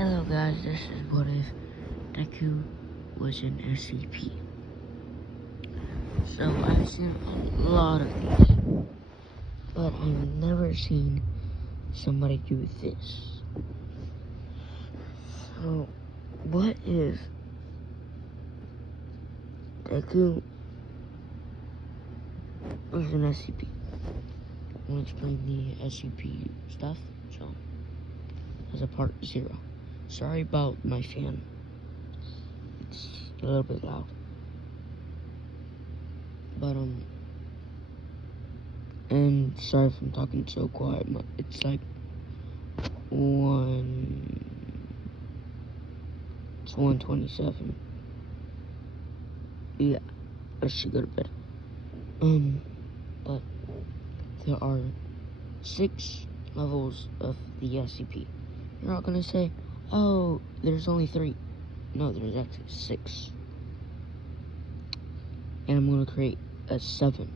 Hello guys, this is What If Deku was an SCP. So I've seen a lot of these, but I've never seen somebody do this. So what if Deku was an SCP? I'm gonna explain the SCP stuff, so as a part 0. Sorry about my fan. It's a little bit loud. But, and sorry if I'm talking so quiet. It's like 1:27. Yeah, I should go to bed. But there are 6 levels of the SCP. You're not gonna say, oh, there's only 3. No, there's actually 6. And I'm gonna create a 7.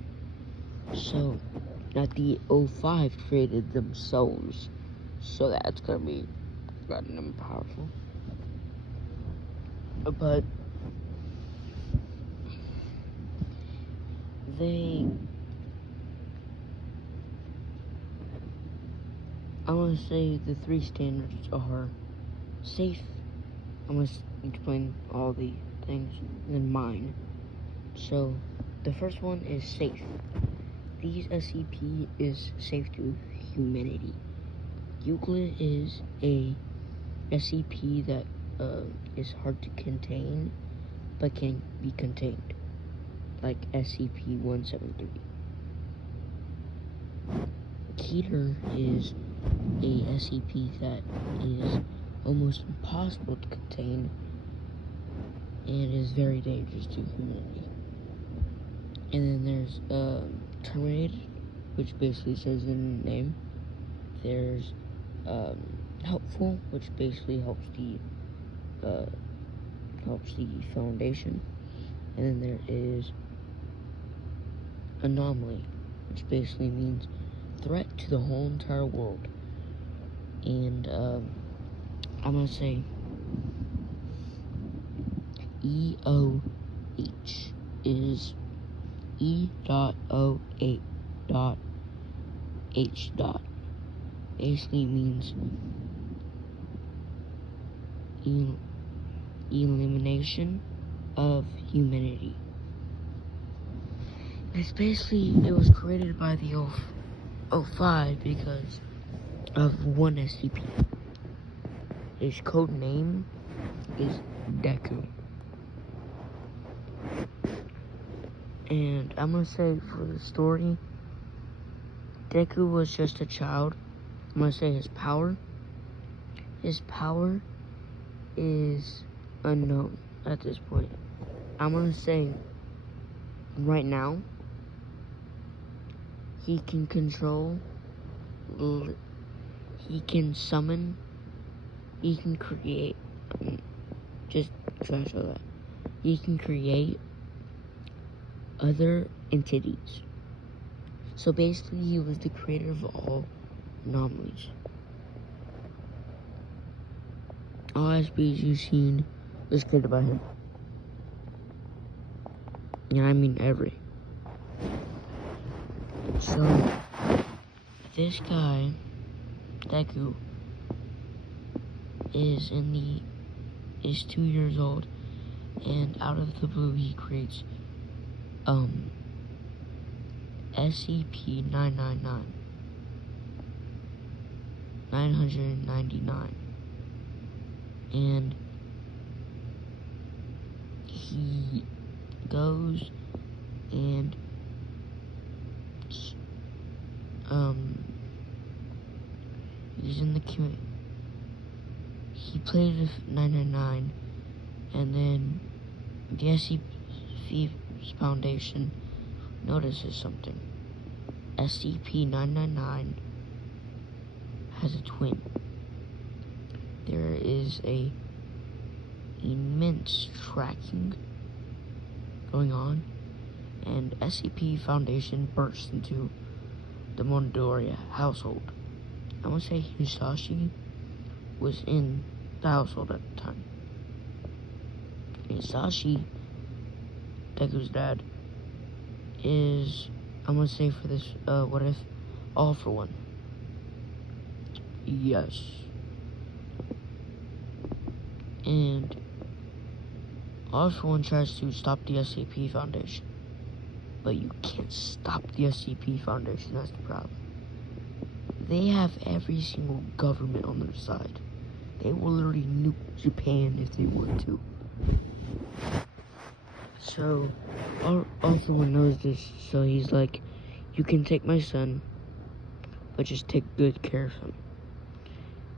So, not the 05 created themselves. So that's gonna be goddamn powerful. But I want to say the 3 standards are safe. I'm going to explain all the things in mine. So, the first one is safe. These SCP is safe to humanity. Euclid is a SCP that is hard to contain, but can be contained, like SCP-173. Keter is a SCP that is almost impossible to contain and is very dangerous to humanity. And then there's Terminated, which basically says in the name. There's Helpful, which basically helps the Foundation. And then there is Anomaly, which basically means threat to the whole entire world. And I'm gonna say EOH is E.O.8.H. Basically means elimination of humanity. It was created by the 05 because of one SCP. His code name is Deku. And I'm gonna say for the story, Deku was just a child. I'm gonna say his power is unknown at this point. I'm gonna say right now, he can control, he can summon, he can create, just try to show that. He can create other entities. So basically, he was the creator of all anomalies. All SCPs you've seen was created by him. Yeah, I mean every. So, this guy, Deku, is 2 years old, and out of the blue he creates SCP-999. And he goes and he's in the community. He played with 999, and then the SCP Foundation notices something. SCP-999 has a twin. There is a immense tracking going on, and SCP Foundation bursts into the Mondoria household. I want to say Hisashi was in the household at the time. And Sashi, Deku's dad, is, I'm gonna say for this, what if, all for one. Yes. And all for one tries to stop the SCP Foundation. But you can't stop the SCP Foundation, that's the problem. They have every single government on their side. They will literally nuke Japan if they were to. So, all for one knows this, so he's like, you can take my son, but just take good care of him.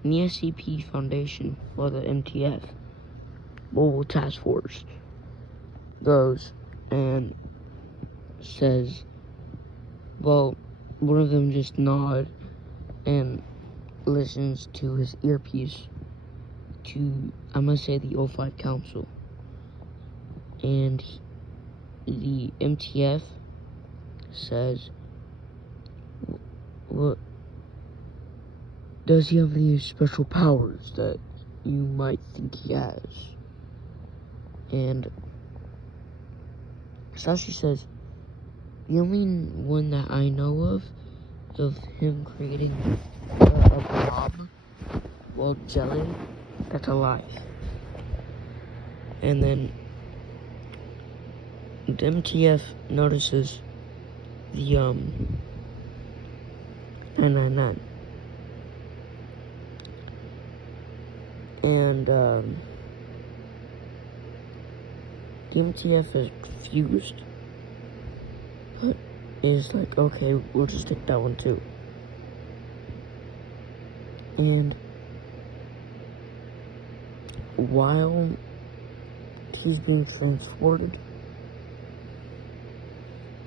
And the SCP Foundation, or the MTF, Mobile Task Force, goes and says, well, one of them just nod and listens to his earpiece to, I'm gonna say, the O5 Council. And the MTF says, what, does he have any special powers that you might think he has? And Sashi says, the only one that I know of him creating a blob, well, jelly, that's alive. And then the MTF notices the 999. And the MTF is confused, but is like, okay, we'll just take that one too. And while he's being transported,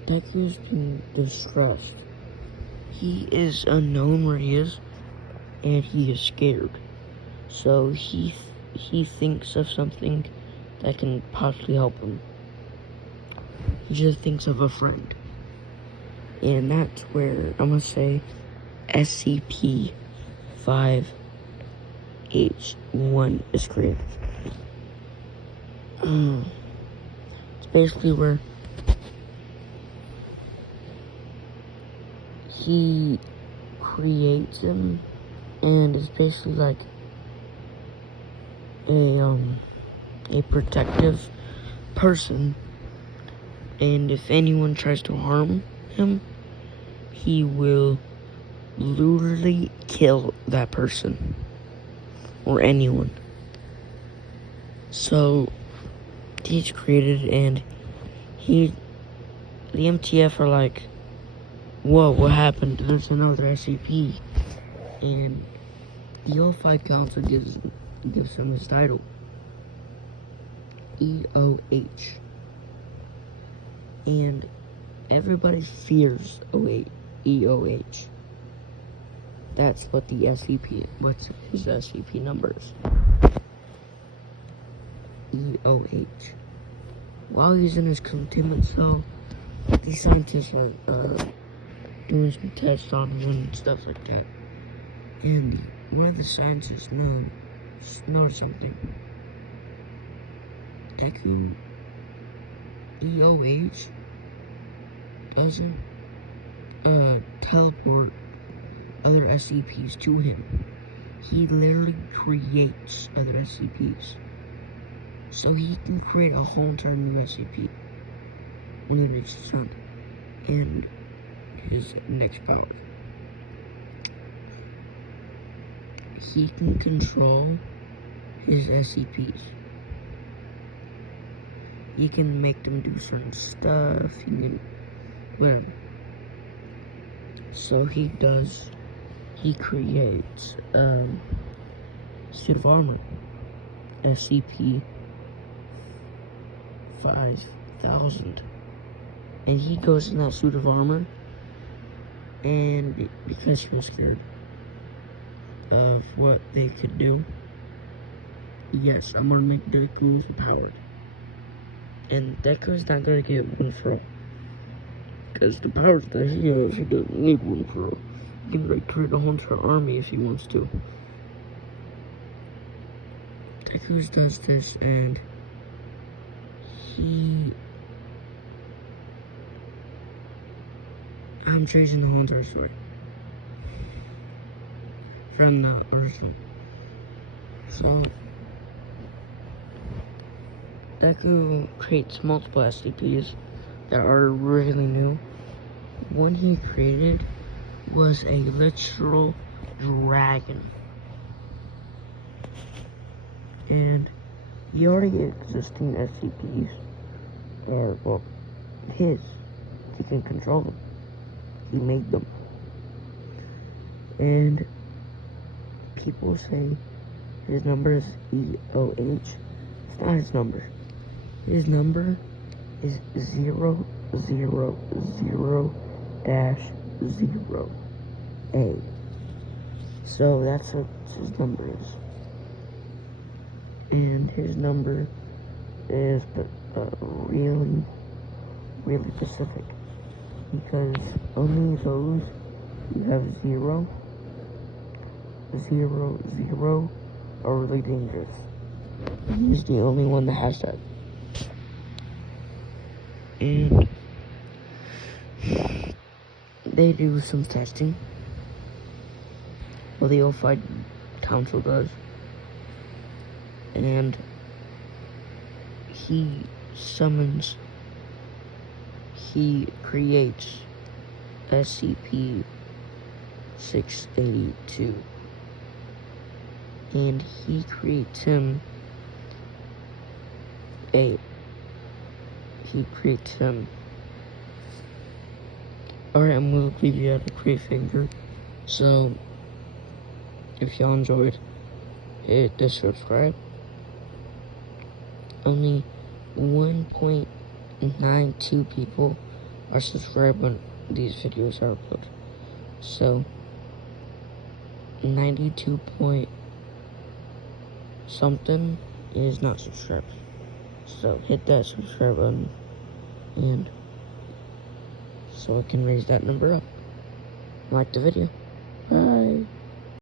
Deku's being distressed. He is unknown where he is, and he is scared. So he thinks of something that can possibly help him. He just thinks of a friend. And that's where I'm gonna say SCP-5H1 is created. It's basically where he creates him, and it's basically like a protective person, and if anyone tries to harm him, he will literally kill that person or anyone. So he's created, and the MTF are like, whoa, what happened? There's another SCP. And the O5 Council gives him his title, EOH. And everybody fears EOH. That's what the SCP, what's his SCP numbers. EOH. While he's in his containment cell, the scientists are doing some tests on him and stuff like that. And one of the scientists knows something. Deku, EOH doesn't teleport other SCPs to him. He literally creates other SCPs. So he can create a whole entire new SCP when he reaches the sun. And his next power, he can control his SCPs. He can make them do certain stuff, he can, whatever. So he creates suit of armor, SCP-5000. And he goes in that suit of armor, and because he was scared of what they could do, yes, I'm gonna make Deku overpowered. And Deku's not gonna get one for all. Because the powers that he has, he doesn't need one for all. He can create a whole entire army if he wants to. Deku does this, and I'm tracing the whole entire story from the original. So, Deku creates multiple SCPs that are really new. One he created was a literal dragon. And the already existing SCPs are, well, his. He can control them. He made them. And people say his number is EOH. It's not his number. His number is 000-0A. So that's what his number is. And his number is really, really specific. Because only those who have 0, 0, 0 are really dangerous. He's the only one that has that. And they do some testing. Well, the Unified Council does. And he creates SCP-682. And he creates him Alright, I'm gonna leave you at a cliffhanger. So, if y'all enjoyed, hit the subscribe. Only 1.92 people are subscribed when these videos are uploaded. So, 92 point something is not subscribed. So, hit that subscribe button, and so I can raise that number up. Like the video.